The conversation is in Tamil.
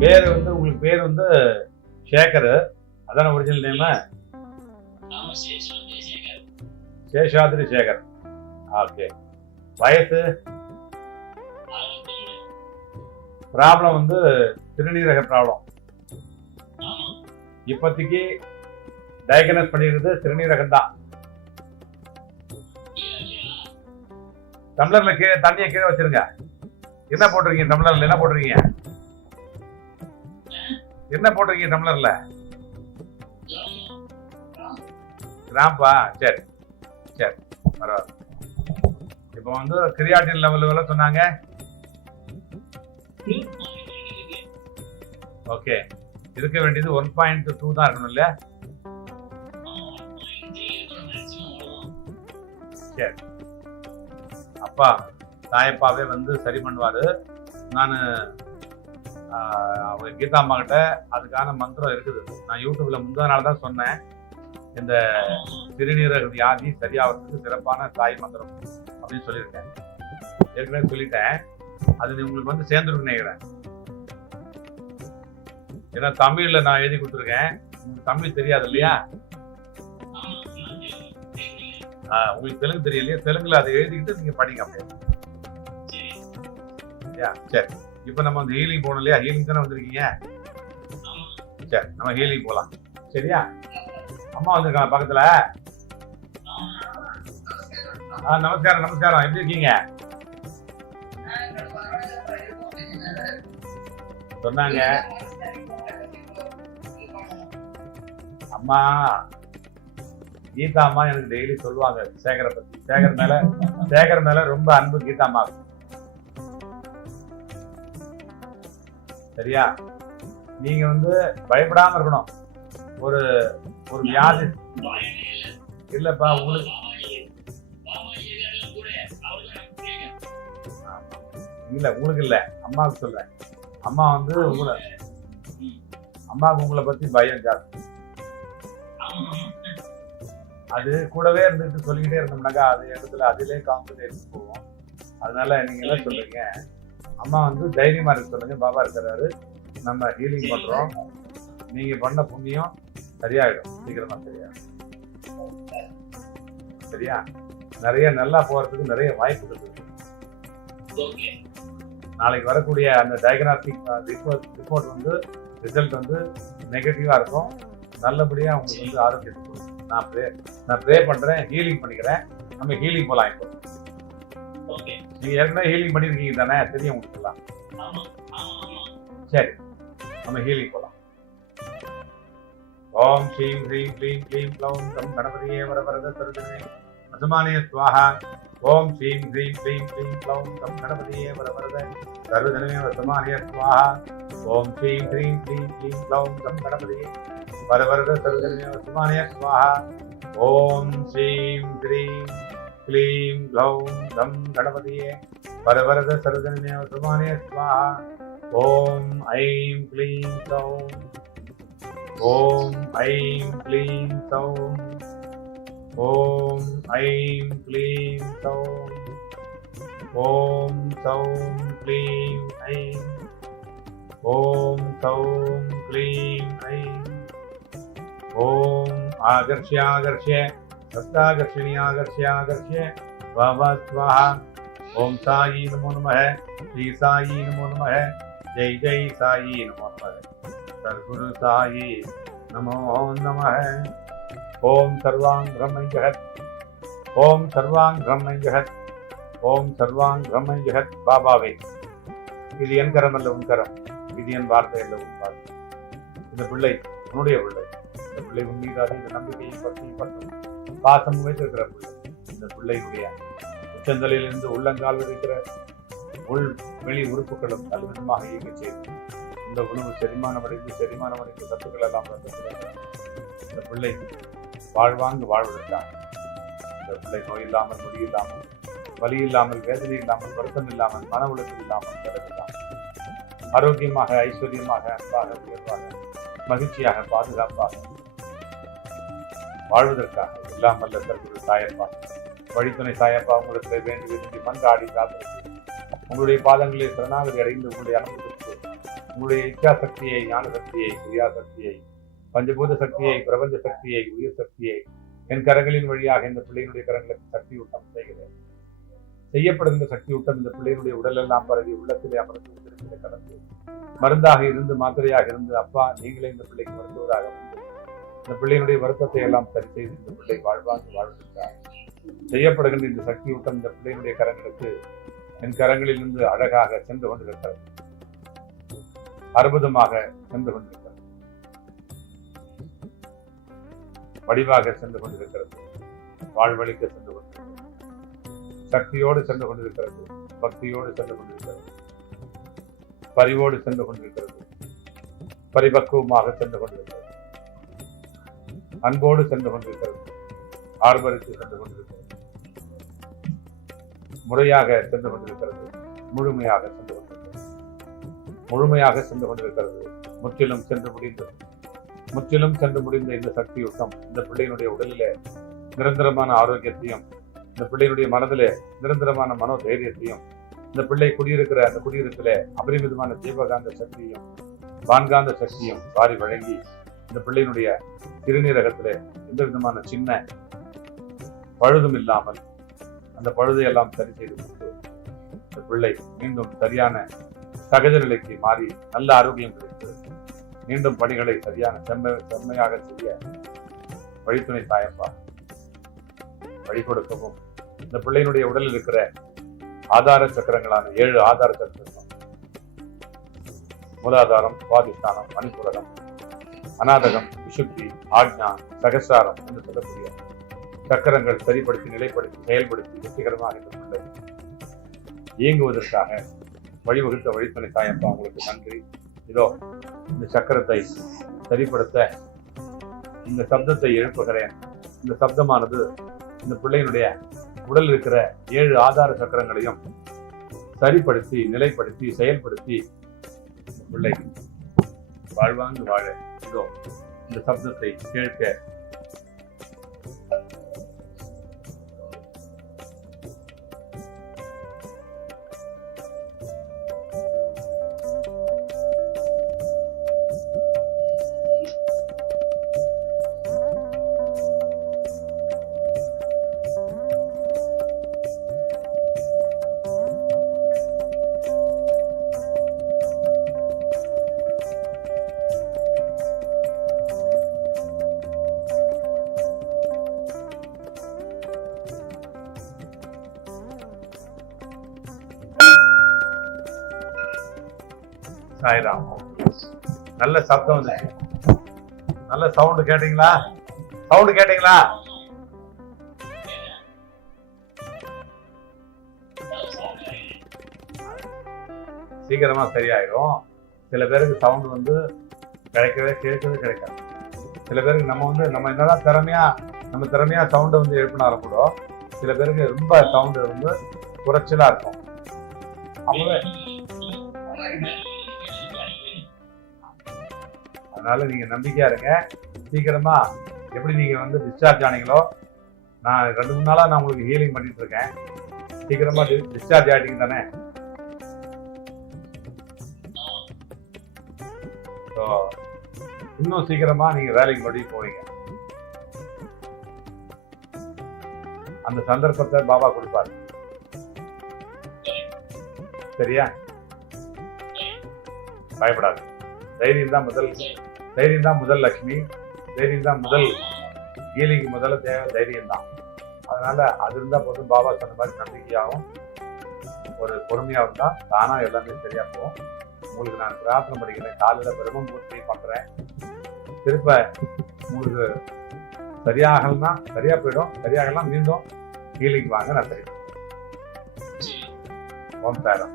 பேர் வந்து உங்களுக்கு பேர் வந்து சேகர். அதான original name Seshadri Sekar. Okay. வயசு? ப்ராப்ளம் வந்து சிறுநீரக ப்ராப்ளம் இப்போதைக்கு டயக்னோஸ் பண்ணியிருக்கிறது சிறுநீரகம் தான். டம்ளர்ல கீழே தண்ணியை கீழே வச்சிருங்க. என்ன போட்டிருக்கீங்க டம்ளர்ல என்ன போட்டிருக்கீங்க? என்ன போட்டிருக்கீங்க டம்ளர்ல? கிராம்பா சரி. சரி. பரவாயில்ல. இப்போ வந்து கிரியாட்டின் லெவல் எவ்வளோ சொன்னாங்க? ஓகே இருக்க வேண்டியது ஒன் பாயிண்ட் டூ தான் இருக்கணும் இல்லையா? சரி. அப்பா தாயப்பாவே வந்து சரி பண்ணுவாரு. நான் கீதா அம்மா கிட்ட அதுக்கான மந்திரம் இருக்குது. நான் யூடியூப்ல முந்தா நாள் தான் சொன்னேன். இந்த சிறுநீரக வியாதி சரியாகிறதுக்கு சிறப்பான தாய் மந்திரம் அப்படின்னு சொல்லியிருக்கேன். ஏற்கனவே சொல்லிட்டேன். அது உங்களுக்கு வந்து சேர்ந்துருக்கு நினைக்கிறேன். ஏன்னா தமிழ்ல நான் எழுதி கொடுத்துருக்கேன். உங்களுக்கு தமிழ் தெரியாது இல்லையா? உங்களுக்கு தெலுங்கு தெரியலையா. தெலுங்குல அதை எழுதிக்கிட்டு நீங்க படிங்க அப்படியே. சரி. இப்போ நம்ம வந்து ஹீலிங் போகணும் இல்லையா ஹீலிங் தானே வந்திருக்கீங்க? சரி நம்ம ஹீலிங் போகலாம் சரியா? அம்மா வந்திருக்காங்க பக்கத்துல. ஆ நமஸ்காரம் நமஸ்காரம். எப்படி இருக்கீங்க? சொன்னாங்க. அம்மா கீதா அம்மா எனக்கு டெய்லி சொல்லுவாங்க சேகரை பத்தி. சேகர் மேல சேகர் மேல ரொம்ப அன்பு கீதா அம்மா சரியா? நீங்க வந்து பயப்படாம இருக்கணும். ஒரு ஒரு வியாதி. இல்லப்பா உங்களுக்கு இல்ல உங்களுக்கு இல்ல. அம்மாவுக்கு சொல்ல அம்மா வந்து உங்களை அம்மாவுக்கு உங்களை பத்தி பயம் ஜாஸ்தி. அது கூடவே இருந்துட்டு சொல்லிக்கிட்டே இருந்தோம்னாக்கா அது இடத்துல அதிலே கான்சன்ட்ரேட் போவோம் அதனால நீங்க என்ன சொல்றீங்க? அம்மா வந்து தைரியமா இருக்க சொல்லுங்க பாபா இருக்கிறாரு. நம்ம ஹீலிங் பண்றோம். நீங்க பண்ண புண்ணியம் சரியாயிடும். சீக்கிரமா சரியாயிடும் சரியா? நிறைய நல்லா போறதுக்கு நிறைய வாய்ப்புகள் இருக்கு. நாளைக்கு வரக்கூடிய அந்த டயக்னாஸ்டிக் ரிப்போர்ட் ரிப்போர்ட் வந்து ரிசல்ட் வந்து நெகட்டிவா இருக்கும். நல்லபடியா உங்களுக்கு வந்து ஆரோக்கியத்தை கொடுக்கும். நான் ப்ரே நான் ப்ரே பண்றேன் ஹீலிங் பண்ணிக்கிறேன். நம்ம ஹீலிங் போலாம் இப்போ. நீங்க ஏற்கனவே ஹீலிங் பண்ணிருக்கீங்க தானே தெரியும் உங்களுக்கு எல்லாம் சரி நம்ம ஹீலிங் போலாம் ஓம் ஸ்ரீம் ஹ்ரீம் க்ளீம் க்ளீம் க்ளௌம் கம் கணபதியே வர வரத சருதனே அசமானே ஸ்வாஹா ஓம் ஸ்ரீம் ஹ்ரீம் க்ளீம் க்ளீம் க்ளௌம் கம் கணபதியே வர வரத சர்வதனமே வசமானே ஸ்வாஹா ஓம் ஸ்ரீம் ஹ்ரீம் க்ளீம் க்ளீம் க்ளௌம் கம் கணபதியே வர வரத சர்வதனமே வசமானே ஸ்வாஹா ஓம் ஸ்ரீம் ஹ்ரீம் क्लीं ग्लौं गं गणपतये परवरद सर्वजन्मे वसुमाने स्वाहा। ॐ ऐं क्लीं सौं। ॐ ऐं क्लीं सौं। ॐ ऐं क्लीं सौं। ॐ सौं क्लीं ऐं। ॐ सौं क्लीं ऐं। ॐ आकर्ष्य आकर्ष्य सत्ताकर्षणीयाकर्ष्याकर्ष्य वाह स्वाहा ओम साई नमो नमः श्री साई नमो नमः जय जय साई नमो नमः सद्गुरु साई नमो नमः ओम सर्वांग ब्रह्म जगत ओम सर्वांग ब्रह्म जगत ஓம் சர்வாங் பிரம்ம ஜெகத் பாபாவே இது என் கரம் அல்ல உன் கரம் இது என் வார்த்தை அல்ல உன் வார்த்தை இந்த பிள்ளை உன்னுடைய பிள்ளை இந்த பிள்ளை உன் மீதாது இந்த நம்பிக்கையும் பக்தியும் பற்றும் பாசம் வைத்திருக்கிற பிள்ளை இந்த பிள்ளையுடைய உச்சந்தலையிலிருந்து உள்ளங்கால் இருக்கிற உள் வெளி உறுப்புகளும் நல்லவிதமாக இயங்க செய்து இந்த உணவு செரிமானம் அடைந்து செரிமானம் அடைந்து சத்துக்கள் எல்லாம் இந்த பிள்ளை வாழ்வாங்கு வாழ்வதற்காக இந்த பிள்ளை நோய் இல்லாமல் நொடி இல்லாமல் வலி இல்லாமல் வேதனை இல்லாமல் வருத்தம் இல்லாமல் மன உழைப்பு இல்லாமல் பிறகுதான் ஆரோக்கியமாக ஐஸ்வர்யமாக அன்பாக உயர்வாக மகிழ்ச்சியாக பாதுகாப்பாக வாழ்வதற்காக. எல்லாம் வல்ல சர்க்குரு சாயப்பா. வழித்துணை சாயப்பா உங்களுக்கு வேண்டி விரும்பி மன்றாடி காத்திருக்கு உங்களுடைய பாதங்களில் சரணாகதி அடைந்து உங்களுடைய அனுபவத்திற்கு உங்களுடைய இச்சா சக்தியை ஞான சக்தியை கிரியா சக்தியை பஞ்சபூத சக்தியை பிரபஞ்ச சக்தியை உயிர் சக்தியை என் கரங்களின் வழியாக இந்த பிள்ளையினுடைய கரங்களுக்கு சக்தி ஊட்டம் செய்கிறேன். செய்யப்படுகின்ற சக்தி ஊட்டம் இந்த பிள்ளையினுடைய உடலெல்லாம் பரவி உள்ளத்திலே அமர்ந்து உதிரத்திலே கடந்து மருந்தாக இருந்து மாத்திரையாக இருந்து அப்பா நீங்களே இந்த பிள்ளைக்கு மருத்துவராக அந்த இந்த பிள்ளையினுடைய வருத்தத்தை எல்லாம் சரி செய்து இந்த பிள்ளை வாழ்வாங்க வாழ்கின்றார். செய்யப்படுகின்ற இந்த சக்தி ஊட்டம் இந்த பிள்ளையினுடைய கரங்களுக்கு என் கரங்களில் இருந்து அழகாக சென்று கொண்டிருக்கிறது. அற்புதமாக சென்று கொண்டிருக்கிறது. வடிவாக சென்று கொண்டிருக்கிறது. வாழ்வழிக்க சென்று கொண்டிருக்கிறது. சக்தியோடு சென்று கொண்டிருக்கிறது. பக்தியோடு சென்று கொண்டிருக்கிறது. பரிவோடு சென்று கொண்டிருக்கிறது. பரிபக்குவமாக சென்று கொண்டிருக்கிறது. அன்போடு சென்று கொண்டிருக்கிறது. ஆர்வரித்து சென்று கொண்டிருக்கிறது. முறையாக சென்று கொண்டிருக்கிறது. முழுமையாக சென்று கொண்டிருக்கிறது. முழுமையாக சென்று கொண்டிருக்கிறது. முற்றிலும் சென்று முடிந்தது முற்றிலும் சென்று முடிந்த இந்த சக்தியுட்டம் இந்த பிள்ளையினுடைய உடலிலே நிரந்தரமான ஆரோக்கியத்தையும் இந்த பிள்ளையினுடைய மனதிலே நிரந்தரமான மனோ தைரியத்தையும் இந்த பிள்ளை குடியிருக்கிற அந்த குடியிருப்பிலே அபரிமிதமான ஜீவகாந்த சக்தியும் வான்காந்த சக்தியும் வாரி வழங்கி இந்த பிள்ளையினுடைய திருநீரகத்துல எந்த விதமான சின்ன பழுதும் இல்லாமல் அந்த பழுதையெல்லாம் சரி செய்து கொடுத்து இந்த பிள்ளை மீண்டும் சரியான சகஜ நிலைக்கு மாறி நல்ல ஆரோக்கியம் கிடைத்து மீண்டும் பணிகளை சரியான செம்மை செம்மையாக செய்ய வழித்துணை தாயப்பா. வழி கொடுக்கவும். இந்த பிள்ளையினுடைய உடலில் இருக்கிற ஆதார சக்கரங்களான ஏழு ஆதார சக்கரங்கள். மூலாதாரம் சுவாதிஷ்டானம் மணிப்புரகம். அநாதகம் விசுத்தி ஆக்ஞா சகசாரம் என்று சொல்லக்கூடிய சக்கரங்கள் சரிப்படுத்தி நிலைப்படுத்தி செயல்படுத்தி வெற்றிகரமாக இந்த இயங்குவதற்காக வழிவகுத்த வழித்துணை தாயப்பா உங்களுக்கு நன்றி. இதோ இந்த சக்கரத்தை சரிப்படுத்த இந்த சப்தத்தை எழுப்புகிறேன். இந்த சப்தமானது இந்த பிள்ளையினுடைய உடல் இருக்கிற ஏழு ஆதார சக்கரங்களையும் சரிப்படுத்தி நிலைப்படுத்தி செயல்படுத்தி பிள்ளை வாழ்வாங்கு வாழ. 一度旅立っていってくれて。சாய்ராம் நல்ல சப்தம் வந்துச்சு நல்ல சவுண்ட் கேட்டீங்களா? சவுண்ட் கேட்டீங்களா? சீக்கிரமா சரியாயிடும் சில பேருக்கு சவுண்ட் வந்து கிடைக்கவே கேட்கவே கிடைக்காது. சில பேருக்கு நம்ம வந்து நம்ம என்னதான் திறமையா நம்ம திறமையா சவுண்டை வந்து எழுப்பினாலும் கூட சில பேருக்கு ரொம்ப சவுண்டு வந்து குறைச்சலா இருக்கும். அப்பவே. அதனால நீங்க நம்பிக்கையா இருங்க. சீக்கிரமா எப்படி நீங்க வந்து டிஸ்சார்ஜ் ஆனீங்களோ நான் ரெண்டு மூணு நாளா நான் உங்களுக்கு ஹீலிங் பண்ணிட்டு இருக்கேன். சீக்கிரமா டிஸ்சார்ஜ் ஆயிட்டீங்க தானே? ஸோ இன்னும் சீக்கிரமா நீங்க வேலைக்கு மறுபடியும் போவீங்க. அந்த சந்தர்ப்பத்தை பாபா கொடுப்பாரு. சரியா? பயப்படாது தைரியம் தான் முதல் தைரியம் தான் முதல் லக்ஷ்மி. தைரியம் தான் முதல் கீழிக்கு முதல்ல தேவை தைரியம் தான் அதனால அது இருந்தால் போதும் பாபா சொன்ன மாதிரி நம்பிக்கையாகவும் ஒரு பொறுமையாகவும் இருந்தால் தானாக எல்லாமே சரியாக போகும். உங்களுக்கு நான் பிரார்த்தனை படிக்கிறேன் காலையில் பிரம்மம் பூர்த்தி பண்ணுறேன் திருப்ப உங்களுக்கு சரியாகலன்னா சரியாக போயிடும். சரியாகலாம் மீண்டும் ஹீலிங் வாங்க நான் சரி ஓம் சாரம்